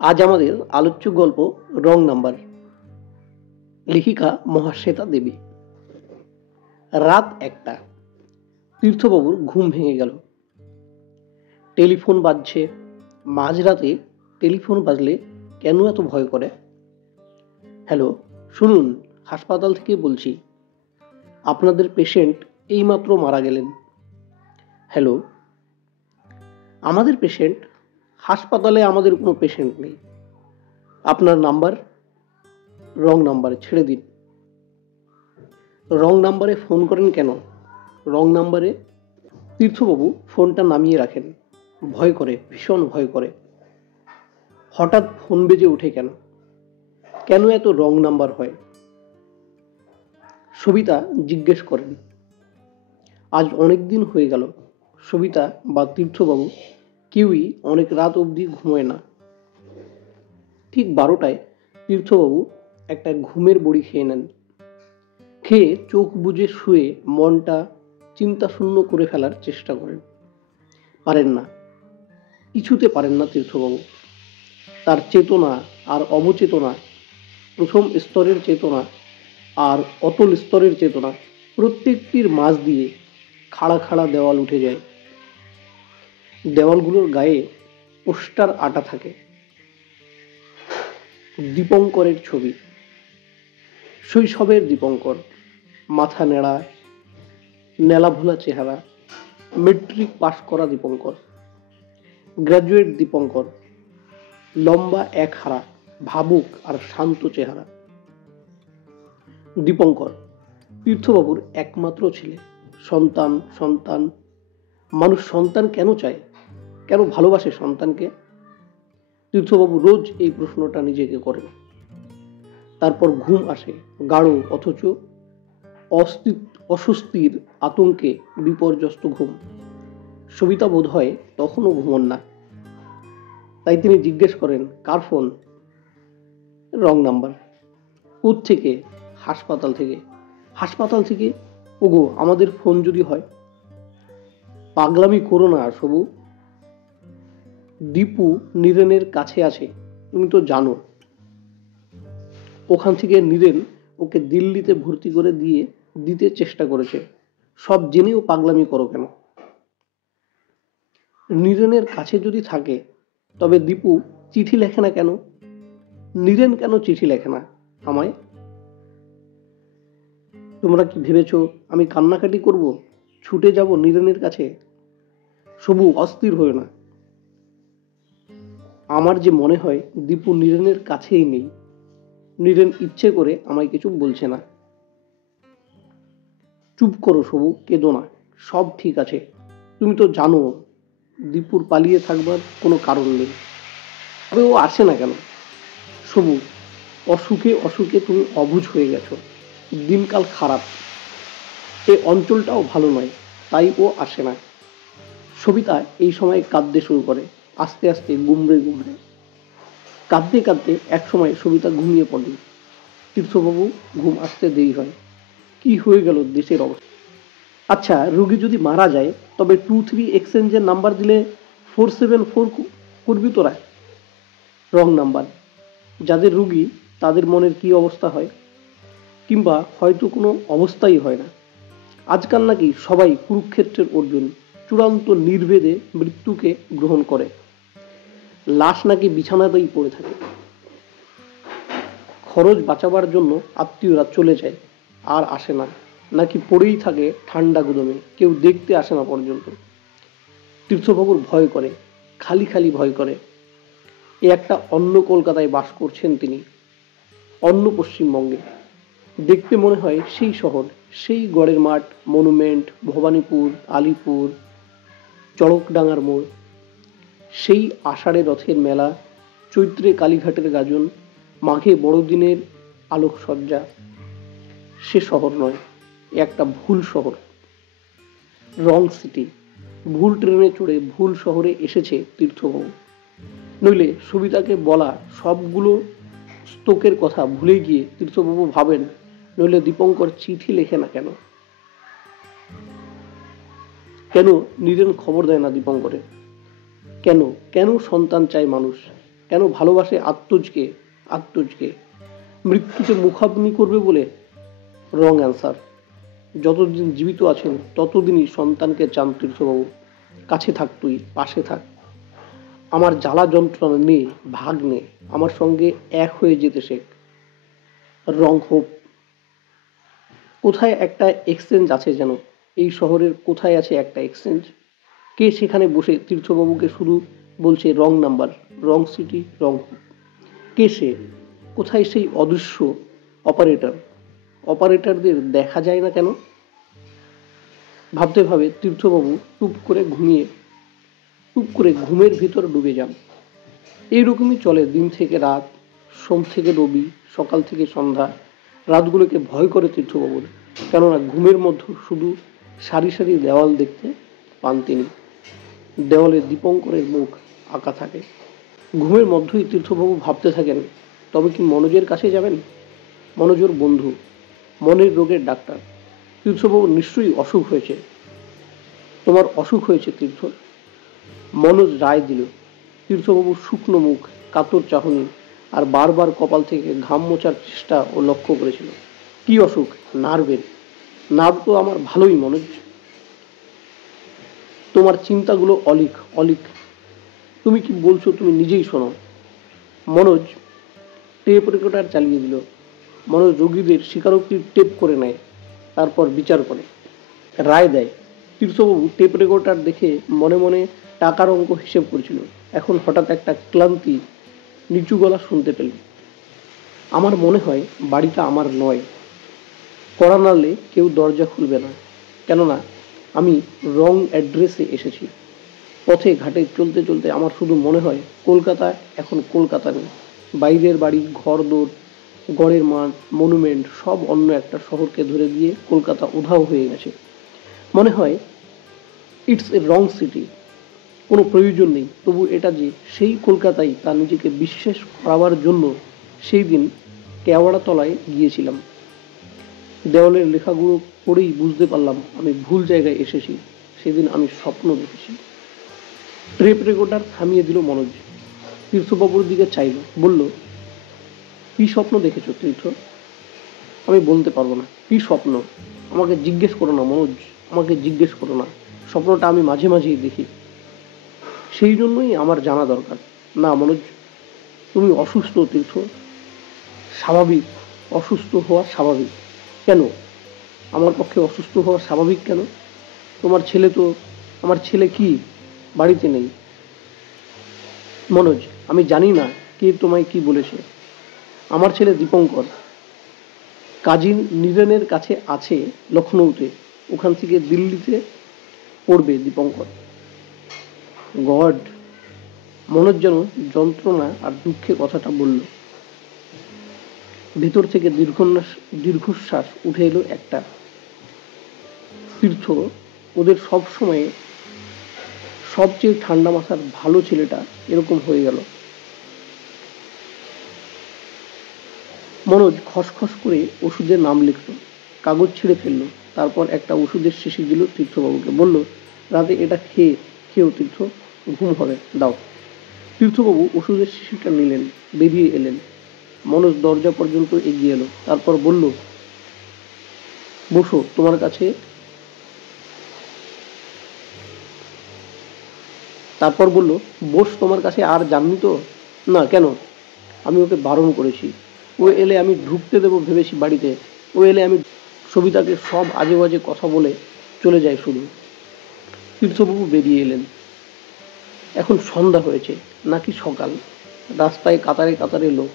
আজ আমাদের আলোচ্য গল্প রং নাম্বার। লেখিকা মহাশ্বেতা দেবী। রাত 1টা। তীর্থবাবুর ঘুম ভেঙে গেল। টেলিফোন বাজছে। মাঝরাতে টেলিফোন বাজলে কেন এত ভয় করে? হ্যালো, শুনুন, হাসপাতাল থেকে বলছি, আপনাদের পেশেন্ট এইমাত্র মারা গেলেন। হ্যালো, আমাদের পেশেন্ট? হাসপাতালে আমাদের কোনো পেশেন্ট নেই। আপনার নাম্বার? রং নাম্বারে ছেড়ে দিন। রং নাম্বারে ফোন করেন কেন? রং নাম্বারে? তীর্থবাবু ফোনটা নামিয়ে রাখেন। ভয় করে, ভীষণ ভয় করে। হঠাৎ ফোন বেজে ওঠে কেন? কেন এত রং নাম্বার হয়? সবিতা জিজ্ঞেস করেন। আজ অনেক দিন হয়ে গেল সবিতা বা তীর্থবাবু কেউই অনেক রাত অবধি ঘুমোয় না। ঠিক 12টায় তীর্থবাবু একটা ঘুমের বড়ি খেয়ে নেন। খেয়ে চোখ বুজে শুয়ে মনটা চিন্তাশূন্য করে ফেলার চেষ্টা করেন। পারেন না, কিছুতে পারেন না তীর্থবাবু। তার চেতনা আর অবচেতনা, প্রথম স্তরের চেতনা আর অতল স্তরের চেতনা, প্রত্যেকটির মাঝ দিয়ে খাড়া খাড়া দেওয়াল উঠে যায়। দেওয়ালগুলোর গায়ে পোস্টার আটা থাকে। দীপঙ্করের ছবি। শৈশবের দীপঙ্কর, মাথা নেড়া, নেলাভোলা চেহারা, মেট্রিক পাশ করা দীপঙ্কর। গ্র্যাজুয়েট দীপঙ্কর, লম্বা এক হারা, ভাবুক আর শান্ত চেহারা। দীপঙ্কর তীর্থবাবুর একমাত্র ছেলে। সন্তান সন্তান, মানুষ সন্তান কেন চায়, কেন ভালোবাসে সন্তানকে? তীর্থবাবু রোজ এই প্রশ্নটা নিজেকে করেন। তারপর ঘুম আসে, গাঢ় অথচ অস্বস্তির আতঙ্কে বিপর্যস্ত ঘুম। সবিতা বোধ হয় তখনও ঘুমন না। তাই তিনি জিজ্ঞেস করেন, কার ফোন? Wrong number. কোত্থেকে? হাসপাতাল থেকে। হাসপাতাল থেকে? ওগো, আমাদের ফোন যদি হয়? পাগলামি করো না সবু। দীপু নীরেনের কাছে আছে, তুমি তো জানো। ওখান থেকে নীরেন ওকে দিল্লিতে ভর্তি করে দিতে চেষ্টা করেছে। সব জেনেও পাগলামি করো কেন? নীরেনের কাছে যদি থাকে তবে দীপু চিঠি লেখে না কেন? নীরেন কেন চিঠি লেখে না আমায়? তোমরা কি ভেবেছ আমি কান্নাকাটি করব, ছুটে যাব নীরেনের কাছে? সবু, অস্থির হয়ে না। আমার যে মনে হয় দীপু নীরেনের কাছেই নেই। নীরেন ইচ্ছে করে আমায় কিছু বলছে না। চুপ করো সবু, কেঁদো না, সব ঠিক আছে। তুমি তো জানো দীপুর পালিয়ে থাকবার কোনো কারণ নেই। তবে ও আসে না কেন? সবু, অসুখে অসুখে তুমি অবুঝ হয়ে গেছো। দিনকাল খারাপ, এ অঞ্চলটাও ভালো নয়, তাই ও আসে না। সবিতা এই সময় কাঁদতে শুরু করে, আস্তে আস্তে গুমড়ে গুমড়ে। কাঁদতে কাঁদতে এক সময় সবিতা ঘুমিয়ে পড়ল। তীর্থবাবু ঘুম আসতে দেরি হয়। কি হয়ে গেল দেশের অবস্থা? আচ্ছা, রুগী যদি মারা যায় তবে 23 এক্সচেঞ্জের নাম্বার দিলে 474 করবি তোরা? Wrong number. যাদের রুগী তাদের মনের কি অবস্থা হয়? কিংবা হয়তো কোনো অবস্থাই হয় না। আজকাল নাকি সবাই কুরুক্ষেত্রের অর্জুন, চূড়ান্ত নির্ভেদে মৃত্যুকে গ্রহণ করে। লাশ নাকি বিছানাতেই পড়ে থাকে। খরচ বাঁচাবার জন্য আত্মীয়রা চলে যায়, আর আসে না, নাকি পড়েই থাকে ঠান্ডা গুদমে, কেউ দেখতে আসে না পর্যন্ত। তীর্থবাবুর ভয় করে, খালি খালি ভয় করে। এ একটা অন্য কলকাতায় বাস করছেন তিনি, অন্য পশ্চিমবঙ্গে। দেখতে মনে হয় সেই শহর, সেই গড়ের মাঠ, মনুমেন্ট, ভবানীপুর, আলিপুর, চড়কডাঙ্গার মোড়, সেই আষাঢ়ে রথের মেলা, চৈত্রে কালীঘাটের গাজন, মাঘে বড়দিনের আলোকসজ্জা। সে শহর নয়, একটা ভুল শহর, রং সিটি। ভুল ট্রেনে চড়ে ভুল শহরে এসেছে তীর্থবাবু। নইলে সবিতাকে বলা সবগুলো স্তোকের কথা ভুলে গিয়ে তীর্থবাবু ভাবেন, নইলে দীপঙ্কর চিঠি লেখে না কেন? কেন নীরেন খবর দেয় না দীপঙ্করে? কেন কেন সন্তান চায় মানুষ? কেন ভালোবাসে আত্মজকে? আত্মজকে মৃত্যুতে মুখাগ্নি করবে বলে? Wrong answer. যতদিন জীবিত আছেন ততদিনই সন্তানকে চান তীর্থবাবু। কাছে থাক, তুই পাশে থাক, আমার জ্বালা যন্ত্রণা নে, ভাগ নে, আমার সঙ্গে এক হয়ে যেতে শেখ। রং হোপ। কোথায় একটা এক্সচেঞ্জ আছে যেন, এই শহরের কোথায় আছে একটা এক্সচেঞ্জ? কে সেখানে বসে তীর্থবাবুকে শুধু বলছে রং নাম্বার, রং সিটি, রং হোপ? কে সে? কোথায় সেই অদৃশ্য অপারেটর? অপারেটরদের দেখা যায় না কেন? ভাবতে ভাবে তীর্থবাবু টুপ করে ঘুমের ভিতর ডুবে যান। এইরকমই চলে দিন থেকে রাত, সোম থেকে রবি, সকাল থেকে সন্ধ্যা। রাতগুলোকে ভয় করে তীর্থবাবুর, কেননা ঘুমের মধ্যে শুধু সারি সারি দেওয়াল দেখতে পান তিনি। দেওয়ালে দীপঙ্করের মুখ আঁকা থাকে। ঘুমের মধ্যেই তীর্থবাবু ভাবতে থাকেন, তবে কি মনোজের কাছে যাবেন? মনোজের বন্ধু, মনের রোগের ডাক্তার। তীর্থবাবুর নিশ্চয়ই অসুখ হয়েছে। তোমার অসুখ হয়েছে তীর্থ, মনোজ রায় দিল। তীর্থবাবুর শুকনো মুখ, কাতর চাহনি, আর বারবার কপাল থেকে ঘাম মোছার চেষ্টা ও লক্ষ্য করেছিল। কি অসুখ? নার্ভের। নার্ভ তো আমার ভালোই মনোজ। তোমার চিন্তাগুলো অলিক অলিক। তুমি কি বলছো তুমি নিজেই শোনো। মনোজ টেপ রেকর্ডার চালিয়ে দিল। মনোজ রোগীদের স্বীকারোক্তির টেপ করে নেয়, তারপর বিচার করে, রায় দেয়। তীর্থবাবু টেপ রেকর্ডার দেখে মনে মনে টাকার অঙ্ক হিসেব করেছিল। এখন হঠাৎ একটা ক্লান্তি নিচু গলা শুনতে পেল। আমার মনে হয় বাড়িটা আমার নয়। কড়া নাড়লে কেউ দরজা খুলবে না, কেননা আমি রং অ্যাড্রেসে এসেছি। পথে ঘাটে চলতে চলতে আমার শুধু মনে হয় কলকাতা এখন কলকাতা নেই। বাইরের বাড়ি, ঘরদোর, গড়ের মাঠ, মনুমেন্ট সব অন্য একটা শহরকে ধরে দিয়ে কলকাতা উধাও হয়ে গেছে। মনে হয় ইটস এ রং সিটি। কোনো প্রয়োজন নেই, তবু এটা যে সেই কলকাতাই তা নিজেকে বিশ্বাস করাবার জন্য সেই দিন কেওড়াতলায় গিয়েছিলাম। দেওয়ালের লেখাগুলো পড়েই বুঝতে পারলাম আমি ভুল জায়গায় এসেছি। সেদিন আমি স্বপ্ন দেখেছি। টেপ রেকর্ডার থামিয়ে দিল মনোজ। তীর্থবাবুর দিকে চাইল, বলল, কি স্বপ্ন দেখেছো তীর্থ? আমি বলতে পারবো না। কি স্বপ্ন? আমাকে জিজ্ঞেস করো না মনোজ, আমাকে জিজ্ঞেস করো না। স্বপ্নটা আমি মাঝে মাঝেই দেখি, সেই জন্যই আমার জানা দরকার। না মনোজ, তুমি অসুস্থ তীর্থ। স্বাভাবিক, অসুস্থ হওয়া স্বাভাবিক। কেন? আমার পক্ষে অসুস্থ হওয়া স্বাভাবিক কেন? তোমার ছেলে তো, আমার ছেলে কি বাড়িতে নেই? মনোজ, আমি জানি না কে তোমায় কি বলেছে। আমার ছেলে দীপঙ্কর কাজী নীরেনের কাছে আছে লখনৌতে, ওখান থেকে দিল্লিতে পড়বে দীপঙ্কর। গড! মনোজ যেন যন্ত্রণা আর দুঃখে কথাটা বলল। ভেতর থেকে দীর্ঘশ্বাস উঠে এলো একটা। তীর্থ, ওদের সব সময়ে সবচেয়ে ঠান্ডা মাথার ভালো ছেলেটা এরকম হয়ে গেল। মনোজ খসখস করে ওষুধের নাম লিখল, কাগজ ছিঁড়ে ফেললো, তারপর একটা ওষুধের শিশি দিল তীর্থবাবুকে। বলল, রাতে এটা খেয়েও তীর্থ, ঘুম হবে, দাও। তীর্থবাবু ওষুধের শিশিটা নিলেন, বেরিয়ে এলেন। মনোজ দরজা পর্যন্ত এগিয়ে এলো, তারপর বলল, বসো তোমার কাছে। তারপর বলল, বোস তোমার কাছে আর যাননি তো? না, কেন? আমি ওকে বারণ করেছি। ও এলে আমি ঢুকতে দেবো ভেবেছি বাড়িতে। ও এলে আমি সবিতাকে সব আজে বাজে কথা বলে চলে যাই শুধু। তীর্থবাবু বেরিয়ে এলেন। এখন সন্ধ্যা হয়েছে নাকি সকাল? রাস্তায় কাতারে কাতারে লোক,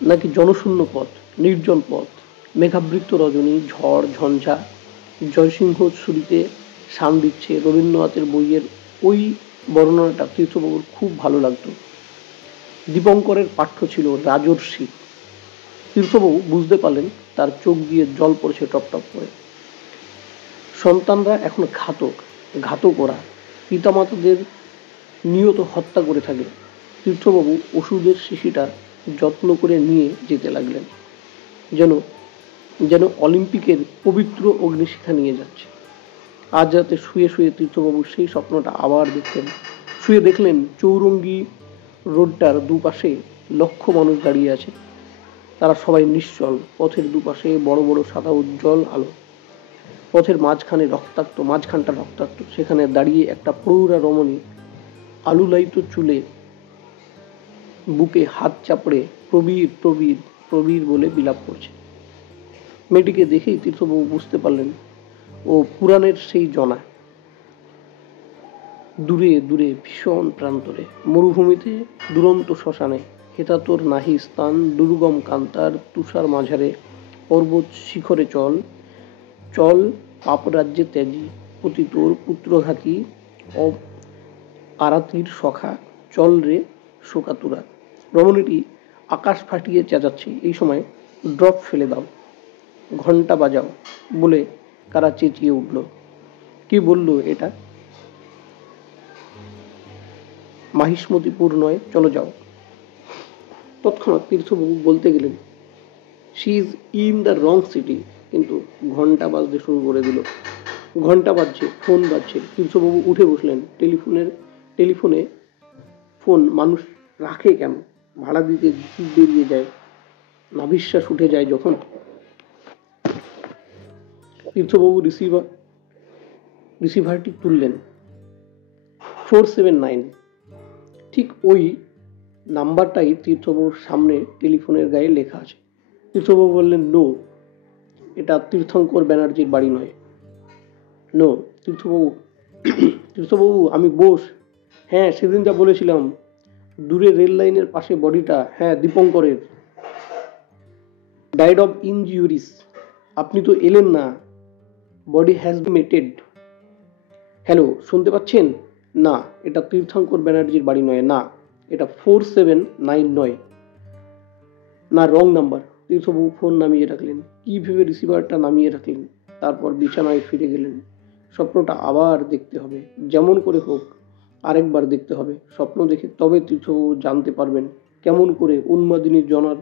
নাকি জনশূন্য পথ, নির্জন পথ, মেঘাবৃত রজনী, ঝড় ঝঞ্ঝা। জয়সিংহ ছুরিতে শান দিচ্ছে। রবীন্দ্রনাথের বইয়ের ওই বর্ণনাটা তীর্থবাবুর খুব ভালো লাগতো। দীপঙ্করের পাঠ্য ছিল রাজর্ষি। তীর্থবাবু বুঝতে পারলেন তার চোখ দিয়ে জল পড়ছে টপ টপ করে। সন্তানরা এখন ঘাতক ওরা পিতামাতাদের নিয়ত হত্যা করে থাকে। তীর্থবাবু ওষুধের শিশিটা যত্ন করে নিয়ে যেতে লাগলেন, যেন অলিম্পিকের পবিত্র অগ্নিশিখা নিয়ে যাচ্ছে। আজ রাতে শুয়ে শুয়ে তীর্থবাবু সেই স্বপ্নটা আবার দেখলেন। শুয়ে দেখলেন চৌরঙ্গি রোডটার দুপাশে লক্ষ মানুষ দাঁড়িয়ে আছে। তারা সবাই নিশ্চল। পথের দুপাশে বড় বড় সাদা উজ্জ্বল আলো। পথের মাঝখানটা রক্তাক্ত। সেখানে দাঁড়িয়ে একটা প্রৌঢ়া রমণী আলুলায়িত চুলে বুকে হাত চাপড়ে প্রবীর প্রবীর প্রবীর বলে বিলাপ করছে। মেয়েটিকে দেখেই তীর্থবাবু বুঝতে পারলেন ও পুরাণের সেই জনা। দূরে দূরে ভীষণ প্রান্তরে মরুভূমিতে দুরন্ত শ্মশানে হেতাতোর নাহি স্থান দুর্গম কান্তার তুষার মাঝারে পর্বত শিখরে চল চল পাপ রাজ্যে ত্যাজি অতি তোর পুত্রঘাতী আরাতির সখা চল রে শোকাতুরা। রমণীটি আকাশ ফাটিয়ে চেঁচাচ্ছে, এই সময় ড্রপ ফেলে দাও, ঘন্টা বাজাও বলে কারা চেঁচিয়ে উঠল। কি বলল এটা? মাহিষ্মতিপুর নয়, চলো যাও। তৎক্ষণাৎ তীর্থবাবু বলতে গেলেন she is in the wrong city, কিন্তু ঘন্টা বাজতে শুরু করে দিল। ঘন্টা বাজছে, ফোন বাজছে। তীর্থবাবু উঠে বসলেন। টেলিফোনে ফোন মানুষ রাখে কেন? ভাড়া দিতে বেরিয়ে যায়, নাভিশ্বাস উঠে যায় যখন। তীর্থবাবু রিসিভারটি তুললেন। 479। ঠিক ওই নাম্বারটাই তীর্থবাবুর সামনে টেলিফোনের গায়ে লেখা আছে। তীর্থবাবু বললেন নো, এটা তীর্থঙ্কর ব্যানার্জির বাড়ি নয়। নো। তীর্থবাবু আমি বোস। হ্যাঁ, সেদিন যা বলেছিলাম, দূরে রেল লাইনের পাশে বডিটা। হ্যাঁ, দীপঙ্করের। Died of ইনজিউরিস। আপনি তো এলেন না। Body has been মেটেড। হ্যালো, শুনতে পাচ্ছেন? না, এটা তীর্থঙ্কর ব্যানার্জির বাড়ি নয়। না, এটা 479 নয়। না, রং নাম্বার। তীর্থবাবু ফোন নামিয়ে রাখলেন। কি ভেবে রিসিভারটা নামিয়ে রাখলেন। তারপর বিছানায় ফিরে গেলেন। স্বপ্নটা আবার দেখতে হবে, যেমন করে হোক আরেকবার দেখতে হবে। স্বপ্ন দেখে তবে তীর্থবাবু জানতে পারবেন কেমন করে উন্মাদিনী জনার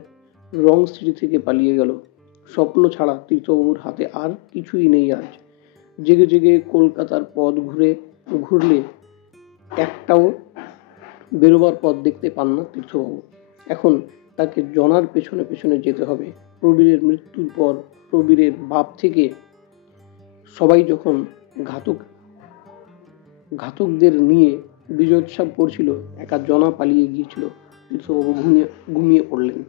রং সিটি থেকে পালিয়ে গেল। স্বপ্ন ছাড়া তীর্থবাবুর হাতে আর কিছুই নেই আজ। জেগে জেগে কলকাতার পথ ঘুরলে একটাও বেরোবার পথ দেখতে পান না তীর্থবাবু। এখন তাকে জনার পেছনে পেছনে যেতে হবে। প্রবীরের মৃত্যুর পর প্রবীরের বাপ থেকে সবাই যখন ঘাতকদের নিয়ে বিজয়োৎসব করছিল, একা জনা পালিয়ে গিয়েছিল। তীর্থবাবু ঘুমিয়ে পড়লেন।